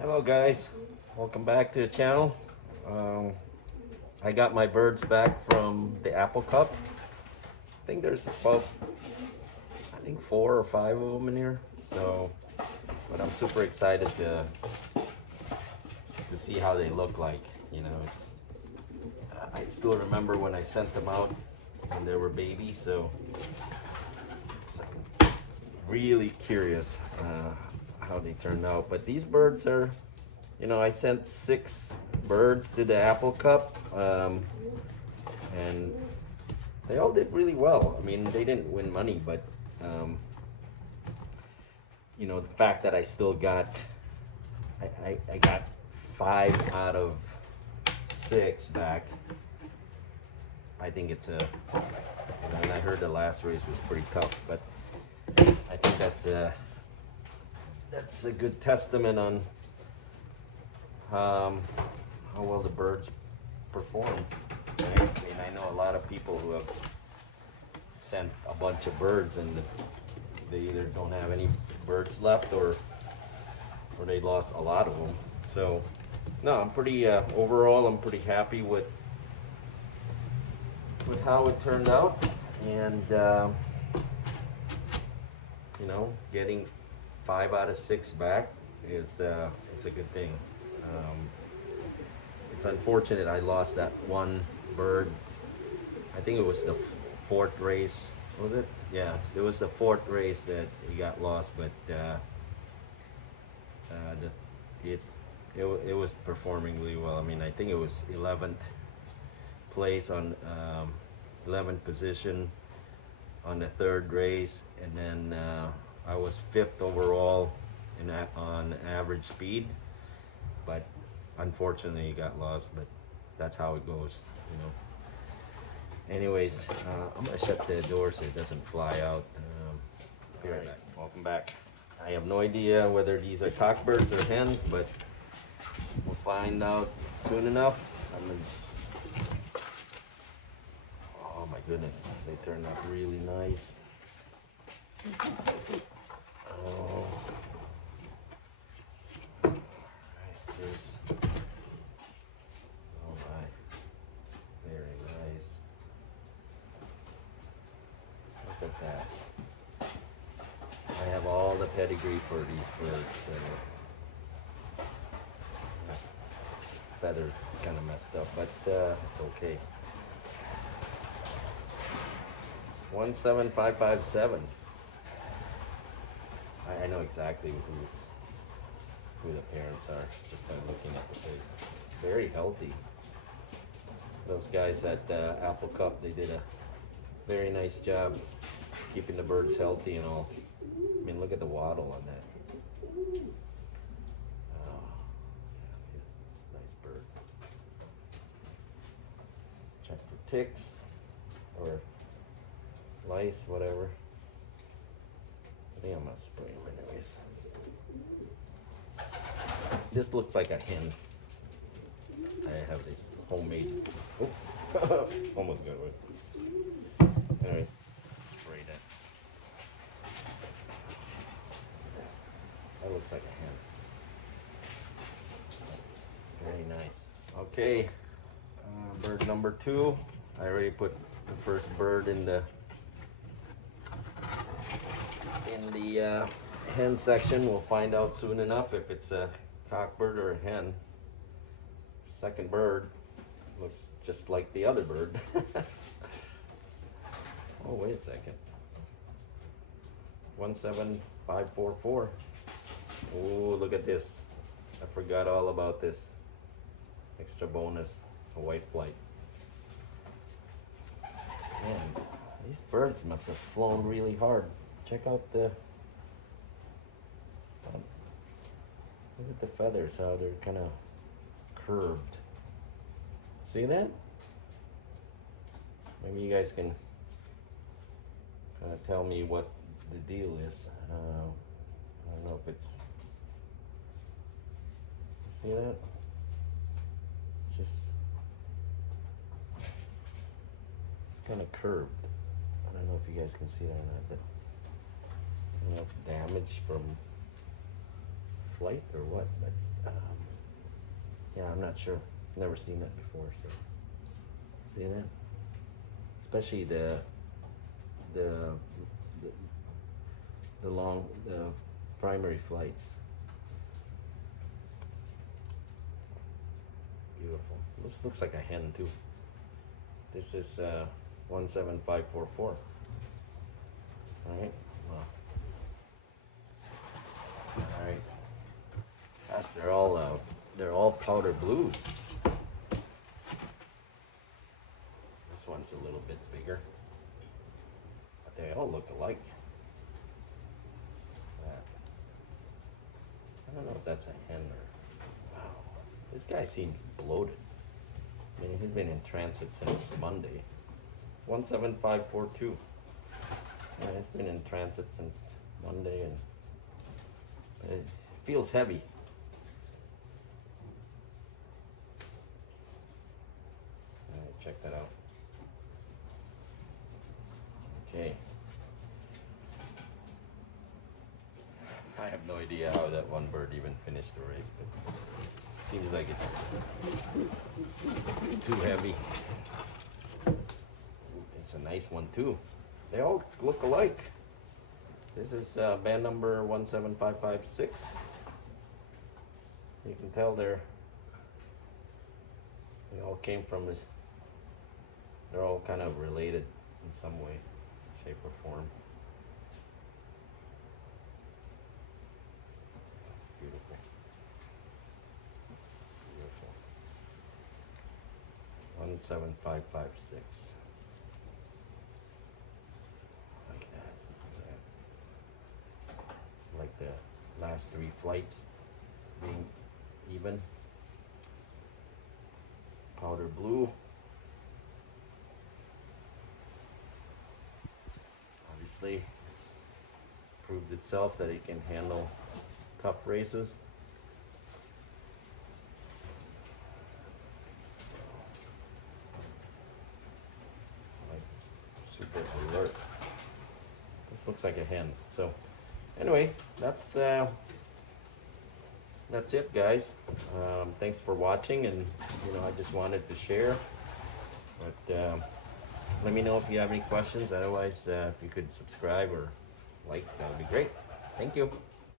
Hello guys, welcome back to the channel. Um, I got my birds back from the Apple Cup. I think there's about, I think 4 or 5 of them in here. So, but I'm super excited to see how they look like. You know, I still remember when I sent them out when they were babies. So, it's really curious how they turned out. But these birds are, you know, I sent 6 birds to the Apple Cup, and they all did really well. I mean, they didn't win money, but you know, the fact that I still got, I got 5 out of 6 back. I think it's a, and I heard the last race was pretty tough, but I think that's a good testament on how well the birds perform. Right? I mean, I know a lot of people who have sent a bunch of birds and they either don't have any birds left or they lost a lot of them. So, no, I'm pretty overall. I'm pretty happy with how it turned out, and you know, getting 5 out of 6 back is it's a good thing. It's unfortunate I lost that one bird. I think it was the 4th race. Was it? Yeah, it was the 4th race that he got lost, but it was performing really well. I mean, I think it was 11th place on 11th position on the 3rd race, and then I was 5th overall on average speed, but unfortunately he got lost. But that's how it goes, you know. Anyways, I'm gonna shut the door so it doesn't fly out. Be right back. Welcome back. I have no idea whether these are cockbirds or hens, but we'll find out soon enough. I'm gonna just, oh my goodness, they turned out really nice. Oh. Alright, there's, oh my, very nice. Look at that. I have all the pedigree for these birds. Feathers kind of messed up, but it's okay. 17557. I know exactly who the parents are just by looking at the face. Very healthy. Those guys at Apple Cup, they did a very nice job keeping the birds healthy and all. I mean, look at the waddle on that. Oh, yeah, it's a nice bird. Check for ticks or lice, whatever. I think I'm gonna spray them anyways. This looks like a hen. I have this homemade. Oh, almost got away. Anyways, spray that. That looks like a hen. Very nice. Okay, bird number 2. I already put the first bird in the hen section. We'll find out soon enough if it's a cockbird or a hen. Second bird looks just like the other bird. Oh, wait a second. 17544. Oh, look at this. I forgot all about this. Extra bonus. It's a white flight. Man, these birds must have flown really hard. Check out the... look at the feathers, how they're kind of curved. See that? Maybe you guys can kind of tell me what the deal is. I don't know if it's... see that? Just... it's kind of curved. I don't know if you guys can see that or not, but... you know, damage from flight or what, but yeah, I'm not sure. Never seen that before. So see that, especially the the the primary flights. Beautiful. This looks like a hen too. This is 17544. All right. Wow. All right. Gosh, they're all powder blues. This one's a little bit bigger, but they all look alike. I don't know if that's a hen or. Wow. This guy seems bloated. I mean, he's been in transit since Monday. 17542. Yeah, he's been in transit since Monday, and it feels heavy. All right, check that out. Okay. I have no idea how that one bird even finished the race, but seems like it's too heavy. It's a nice one too. They all look alike. This is band number 17556. You can tell they all came from this. They're all kind of related in some way, shape, or form. Beautiful. Beautiful. 17556. Like that. Like the last three flights being even. Powder blue. Obviously, it's proved itself that it can handle tough races. Like, super alert. This looks like a hen. So, anyway, that's it, guys. Thanks for watching, and I just wanted to share. But let me know if you have any questions. Otherwise, if you could subscribe or like, that would be great. Thank you.